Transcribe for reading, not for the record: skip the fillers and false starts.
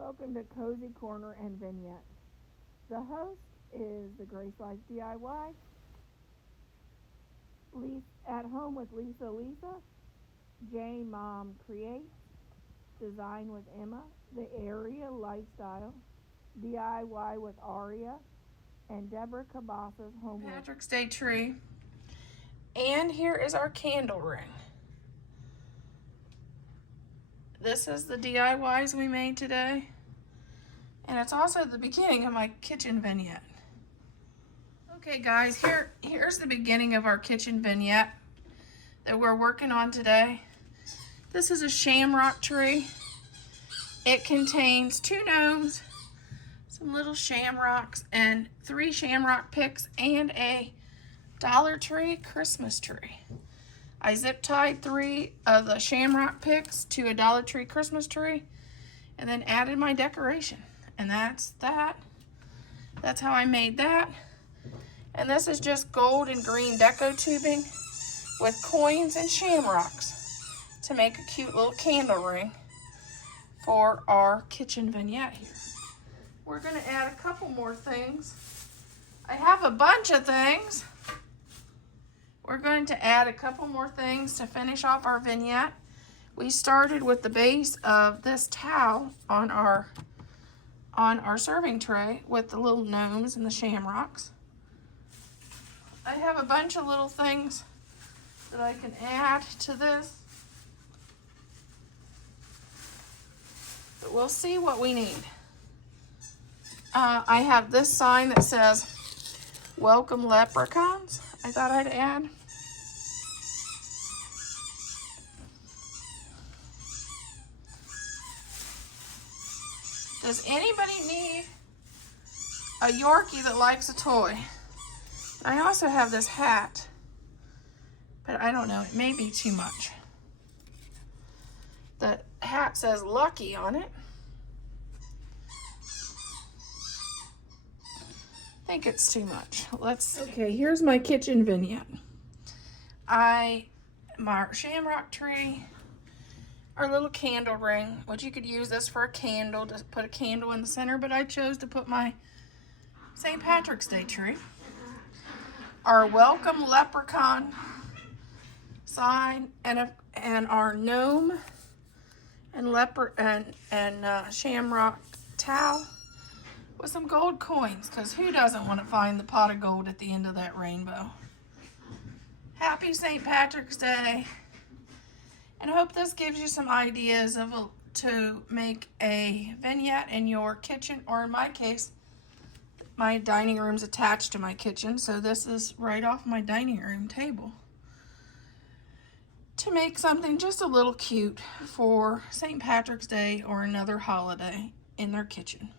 Welcome to Cozy Corner and Vignette. The host is the Grace Life DIY, at home with Lisa, J Mom Creates, Design with Emma, The Area Lifestyle, DIY with Aria, and Deborah Cabasas Home Patrick's Day tree. And here is our candle ring. This is the DIYs we made today. And it's also the beginning of my kitchen vignette. Okay guys, here's the beginning of our kitchen vignette that we're working on today. This is a shamrock tree. It contains 2 gnomes, some little shamrocks, and 3 shamrock picks, and a Dollar Tree Christmas tree. I zip tied 3 of the shamrock picks to a Dollar Tree Christmas tree and then added my decoration. And that's that. That's how I made that. And this is just gold and green deco tubing with coins and shamrocks to make a cute little candle ring for our kitchen vignette here. We're gonna add a couple more things. I have a bunch of things. We're going to add a couple more things to finish off our vignette. We started with the base of this towel on our serving tray with the little gnomes and the shamrocks. I have a bunch of little things that I can add to this, but we'll see what we need. I have this sign that says, "Welcome Leprechauns," I thought I'd add. Does anybody need a Yorkie that likes a toy? I also have this hat, but I don't know, it may be too much. The hat says Lucky on it. I think it's too much. Okay, here's my kitchen vignette. My shamrock tree, our little candle ring, which you could use this for a candle, to put a candle in the center, but I chose to put my St. Patrick's Day tree. Our welcome leprechaun sign, and our gnome and shamrock towel with some gold coins, because who doesn't want to find the pot of gold at the end of that rainbow? Happy St. Patrick's Day. And I hope this gives you some ideas to make a vignette in your kitchen, or in my case, my dining room's attached to my kitchen, so this is right off my dining room table. To make something just a little cute for St. Patrick's Day or another holiday in their kitchen.